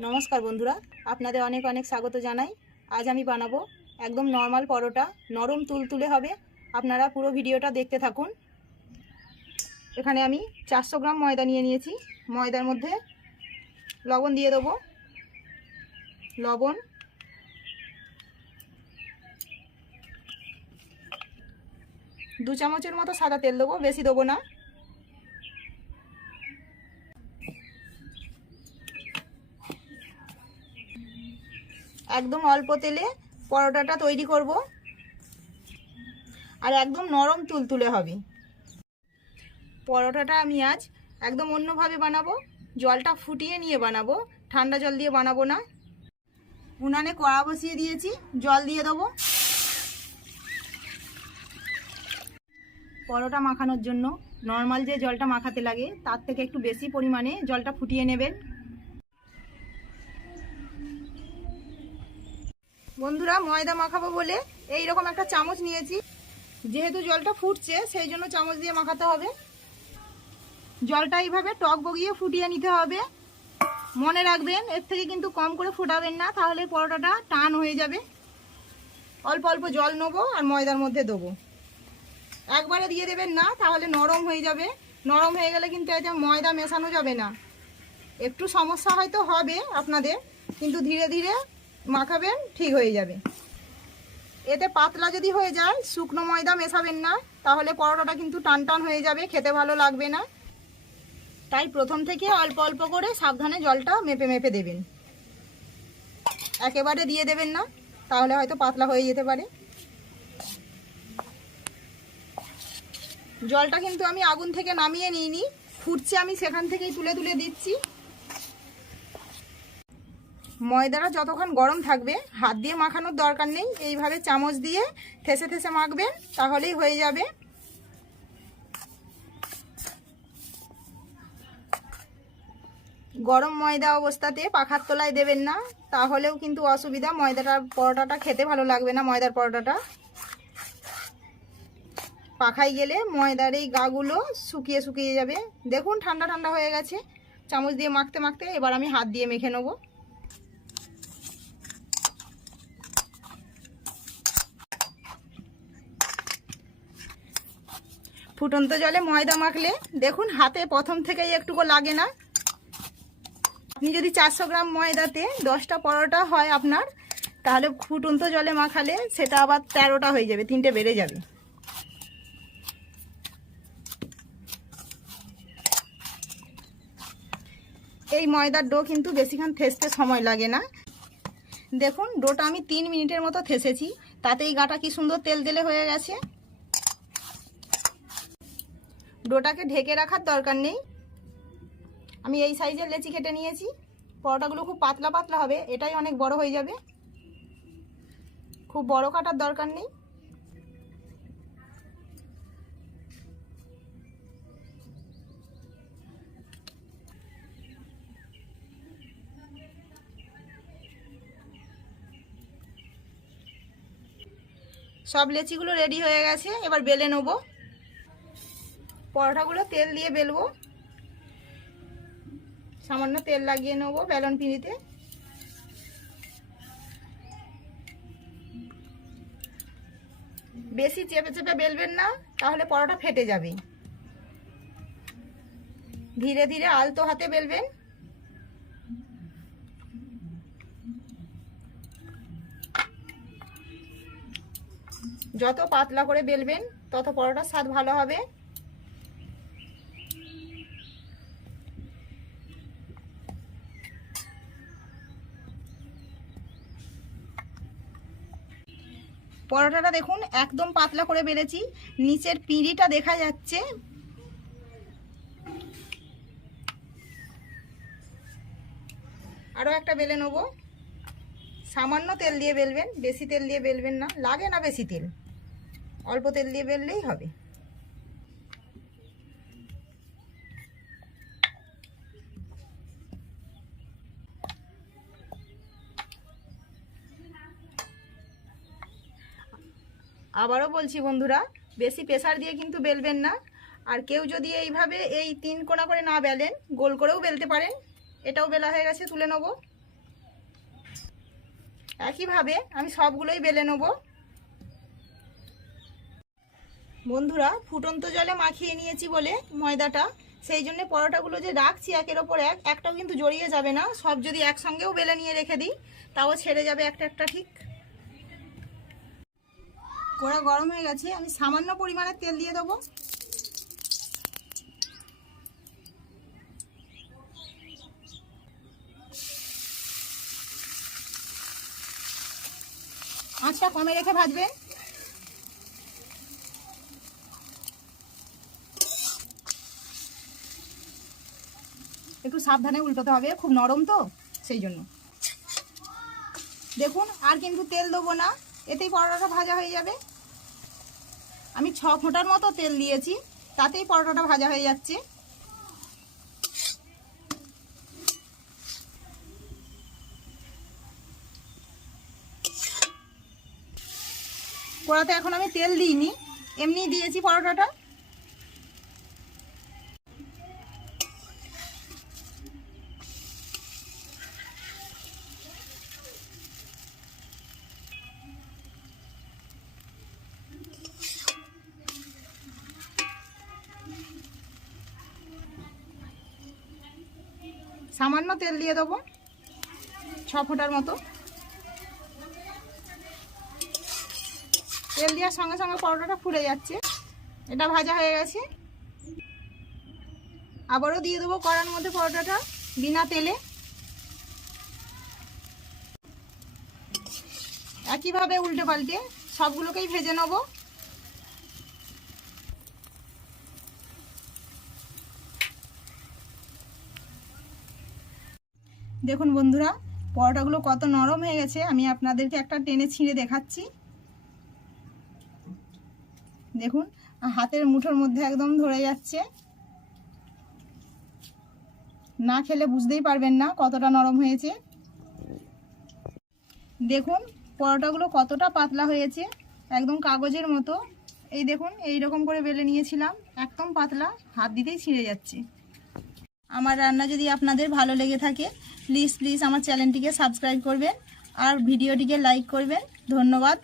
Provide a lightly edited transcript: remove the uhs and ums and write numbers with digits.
নমস্কার বন্ধুরা, আপনাদের অনেক অনেক স্বাগত জানাই। আজ আমি বানাবো একদম নর্মাল পরোটা, নরম তুলতুলে হবে। আপনারা পুরো ভিডিওটা দেখতে থাকুন। এখানে আমি 400 গ্রাম ময়দা নিয়ে নিয়েছি। ময়দার মধ্যে লবণ দিয়ে দেবো, লবণ, দু চামচের মতো সাদা তেল দেবো, বেশি দেবো না। একদম অল্প তেলে পরোটাটা তৈরি করব, আর একদম নরম তুলতুলে হবে। পরোটাটা আমি আজ একদম অন্যভাবে বানাবো। জলটা ফুটিয়ে নিয়ে বানাবো, ঠান্ডা জল দিয়ে বানাবো না। উনানে কড়া বসিয়ে দিয়েছি, জল দিয়ে দেবো। পরোটা মাখানোর জন্য নর্মাল যে জলটা মাখাতে লাগে তার থেকে একটু বেশি পরিমাণে জলটা ফুটিয়ে নেবেন। বন্ধুরা, ময়দা মাখাবো বলে এই রকম একটা চামচ নিয়েছি। যেহেতু জলটা ফুটছে সেই জন্য চামচ দিয়ে মাখাতে হবে। জলটা এইভাবে টক বগিয়ে ফুটিয়ে নিতে হবে। মনে রাখবেন, এর থেকে কিন্তু কম করে ফুটাবেন না, তাহলে পরোটাটা টান হয়ে যাবে। অল্প অল্প জল নেবো আর ময়দার মধ্যে দেবো। একবারে দিয়ে দেবেন না, তাহলে নরম হয়ে যাবে। নরম হয়ে গেলে কিন্তু এটা ময়দা মেশানো যাবে না। একটু সমস্যা হয়তো হবে আপনাদের, কিন্তু ধীরে ধীরে মাখাবেন, ঠিক হয়ে যাবে। এতে পাতলা যদি হয়ে যায়, শুকনো ময়দা মেশাবেন না, তাহলে পরোটাটা কিন্তু টান টান হয়ে যাবে, খেতে ভালো লাগবে না। তাই প্রথম থেকে অল্প অল্প করে সাবধানে জলটা মেপে মেপে দেবেন। একেবারে দিয়ে দেবেন না, তাহলে হয়তো পাতলা হয়ে যেতে পারে। জলটা কিন্তু আমি আগুন থেকে নামিয়ে নিইনি, ফুটছে, আমি সেখান থেকেই তুলে তুলে দিচ্ছি। ময়দাটা যতক্ষণ গরম থাকবে হাত দিয়ে মাখানোর দরকার নেই, এইভাবে চামচ দিয়ে ঠেসে ঠেসে মাখবেন, তাহলেই হয়ে যাবে। গরম ময়দা অবস্থাতে পাখার তলায় দেবেন না, তাহলেও কিন্তু অসুবিধা। পরোটাটা খেতে ভালো লাগবে না। ময়দার পরোটাটা পাখায় গেলে ময়দার এই গাগুলো শুকিয়ে শুকিয়ে যাবে। দেখুন ঠান্ডা ঠান্ডা হয়ে গেছে। চামচ দিয়ে মাখতে মাখতে এবার আমি হাত দিয়ে মেখে নেব। ফুটন্ত জলে ময়দা মাখলে দেখুন হাতে প্রথম থেকেই একটুকু লাগে না। আপনি যদি 400 গ্রাম ময়দাতে 10টা পরোটা হয় আপনার, তাহলে ফুটন্ত জলে মাখালে সেটা আবার 13টা হয়ে যাবে, 3টে বেড়ে যাবে। এই ময়দার ডো কিন্তু বেশিক্ষণ থেসতে সময় লাগে না। দেখুন ডোটা আমি 3 মিনিটের মতো থেসেছি, তাতেই গাটা কি সুন্দর তেল তেলে হয়ে গেছে। ডোটাকে ঢেকে রাখার দরকার নেই। আমি এই সাইজের লেচি কেটে নিয়েছি। পরোটাগুলো খুব পাতলা পাতলা হবে, এটাই অনেক বড় হয়ে যাবে। খুব বড় কাটার দরকার নেই। সব লেচিগুলো রেডি হয়ে গেছে, এবার বেলে নেব। পরোটাগুলো তেল দিয়ে বেলবো। সামান্য তেল লাগিয়ে নেব বেলন পিঁড়িতে। বেশি চেপে চেপে বেলবেন না, তাহলে পরোটা ফেটে যাবে। ধীরে ধীরে আলতো হাতে বেলবেন। যত পাতলা করে বেলবেন তত পরোটার স্বাদ ভালো হবে। পরোটাটা দেখুন একদম পাতলা করে বেলেছি, নিচের পিঁড়িটা দেখা যাচ্ছে। আরও একটা বেলে নেব। সামান্য তেল দিয়ে বেলবেন, বেশি তেল দিয়ে বেলবেন না, লাগে না বেশি তেল, অল্প তেল দিয়ে বেললেই হবে। আবারও বলছি বন্ধুরা, বেশি প্রেসার দিয়ে কিন্তু বেলবেন না। আর কেউ যদি এইভাবে এই 3 কোণা করে না বেলেন, গোল করেও বেলতে পারেন। এটাও বেলা হয়ে গেছে, তুলে নেব। একইভাবে আমি সবগুলোই বেলে নেব। বন্ধুরা, ফুটন্ত জলে মাখিয়ে নিয়েছি বলে ময়দাটা, সেই জন্য পরোটাগুলো যে রাখছি একের ওপর একটাও কিন্তু জড়িয়ে যাবে না। সব যদি একসঙ্গেও বেলে নিয়ে রেখে দিই তাও ছেড়ে যাবে একটা একটা ঠিক। কড়া গরম হয়ে গেছে, আমি সামান্য পরিমাণে তেল দিয়ে দেবো। আঁচটা কমে রেখে ভাজবেন। একটু সাবধানে উল্টোতে হবে, খুব নরম তো সেই জন্য। দেখুন, আর কিন্তু তেল দেবো না, এতেই পরোটাটা ভাজা হয়ে যাবে। আমি 6 ফোঁটার মতো তেল দিয়েছি, তাতেই পরোটাটা ভাজা হয়ে যাচ্ছে। কড়াতে এখন আমি তেল দিইনি, এমনি দিয়েছি পরোটাটা। সামান্য তেল দিয়ে দেবো, 6 ফোঁটার মতো। তেল দেওয়ার সঙ্গে সঙ্গে পরোটাটা ফুলে যাচ্ছে। এটা ভাজা হয়ে গেছে। আবারও দিয়ে দেবো কড়ার মধ্যে পরোটাটা বিনা তেলে। একইভাবে উল্টে পাল্টে সবগুলোকেই ভেজে নেব। দেখুন বন্ধুরা, পরোটাগুলো কত নরম হয়ে গেছে। আমি আপনাদেরকে একটা টেনে ছিঁড়ে দেখাচ্ছি। দেখুন, হাতের মুঠোর মধ্যে একদম ধরে যাচ্ছে। না খেলে বুঝতেই পারবেন না কতটা নরম হয়েছে। দেখুন পরোটাগুলো কতটা পাতলা হয়েছে, একদম কাগজের মতো। এই দেখুন, এই রকম করে বেলে নিয়েছিলাম, একদম পাতলা, হাত দিতেই ছিঁড়ে যাচ্ছে। আমার রান্না যদি আপনাদের ভালো লেগে থাকে প্লিজ আমার চ্যানেলটিকে সাবস্ক্রাইব করবেন আর ভিডিওটিকে লাইক করবেন। ধন্যবাদ।